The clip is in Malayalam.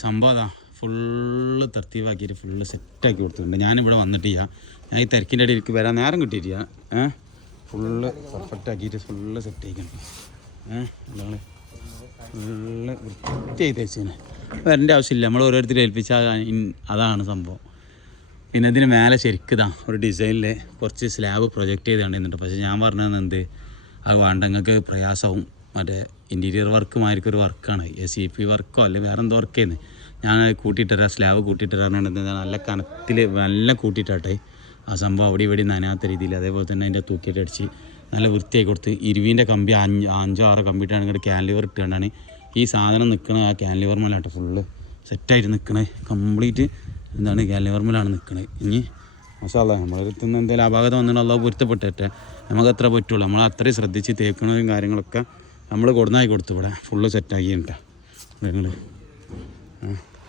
സംഭവം അതാ. ഫുള്ള് തർത്തീവാക്കിയിട്ട് ഫുള്ള് സെറ്റാക്കി കൊടുത്തിട്ടുണ്ട്. ഞാനിവിടെ വന്നിട്ടില്ല. ഞാൻ ഈ തിരക്കിന്റെ ഇടയിൽ എനിക്ക് വരാൻ നേരം കിട്ടിയിട്ടില്ല. ഏ? ഫുള്ള് പെർഫെക്റ്റ് ആക്കിയിട്ട് ഫുള്ള് സെറ്റ് ആയിക്കണം ഏ? എന്താണ്? ഫുള്ള് വൃത്തിയായി തയ്ച്ചേനെ വരേണ്ട ആവശ്യമില്ല. നമ്മൾ ഓരോരുത്തർ ഏൽപ്പിച്ചാൽ അതാണ് സംഭവം. പിന്നെ ഇതിന് മേലെ ശരിക്കതാ ഒരു ഡിസൈനിൽ കുറച്ച് സ്ലാബ് പ്രൊജക്റ്റ് ചെയ്ത് കണ്ടിരുന്നുണ്ട് പക്ഷേ ഞാൻ പറഞ്ഞത് എന്ത് അത് വേണ്ട പ്രയാസവും മറ്റേ ഇന്റീരിയർ വർക്കുമായിരിക്കും ഒരു വർക്കാണ് എ സി പി വർക്കോ അല്ലെങ്കിൽ വേറെ എന്തോ വർക്ക് ചെയ്യുന്നത് ഞാൻ കൂട്ടിയിട്ടരാ സ്ലാബ് കൂട്ടിയിട്ടരാണ്ട് എന്താ നല്ല കനത്തിൽ നല്ല കൂട്ടിയിട്ടാട്ടെ. ആ സംഭവം അവിടെ ഇവിടെ നനാത്ത രീതിയിൽ അതേപോലെ തന്നെ അതിന്റെ തൂക്കിയിട്ട് അടിച്ച് നല്ല വൃത്തിയായി കൊടുത്ത്. ഇരുവിന്റെ കമ്പി അഞ്ച് അഞ്ചോ ആറോ കമ്പിയിട്ടാണ് ഇങ്ങോട്ട് ക്യാൻലിവർ ഇട്ടുകൊണ്ടാണ് ഈ സാധനം നിൽക്കുന്നത് ആ ക്യാൻലിവർ മേലാട്ടോ ഫുള്ള് സെറ്റായിട്ട് നിൽക്കണേ കംപ്ലീറ്റ് എന്താണ് ക്യാൻലിവർ ക്യാൻലിവർമലാണ് നിൽക്കണത് ഇനി മസാല നമ്മളടുത്ത് എന്തെങ്കിലും അപാകത വന്നിട്ടുള്ള അള്ളാഹ് പൊരുത്തപ്പെട്ടെ നമുക്ക് അത്ര പറ്റുള്ളൂ. നമ്മൾ അത്രയും ശ്രദ്ധിച്ച് തേക്കണതും കാര്യങ്ങളൊക്കെ നമ്മൾ കൊടുന്നായി കൊടുത്തു ഇവിടെ. ഫുള്ള് സെറ്റാക്കിയിട്ടാണ് നിങ്ങൾ ആ.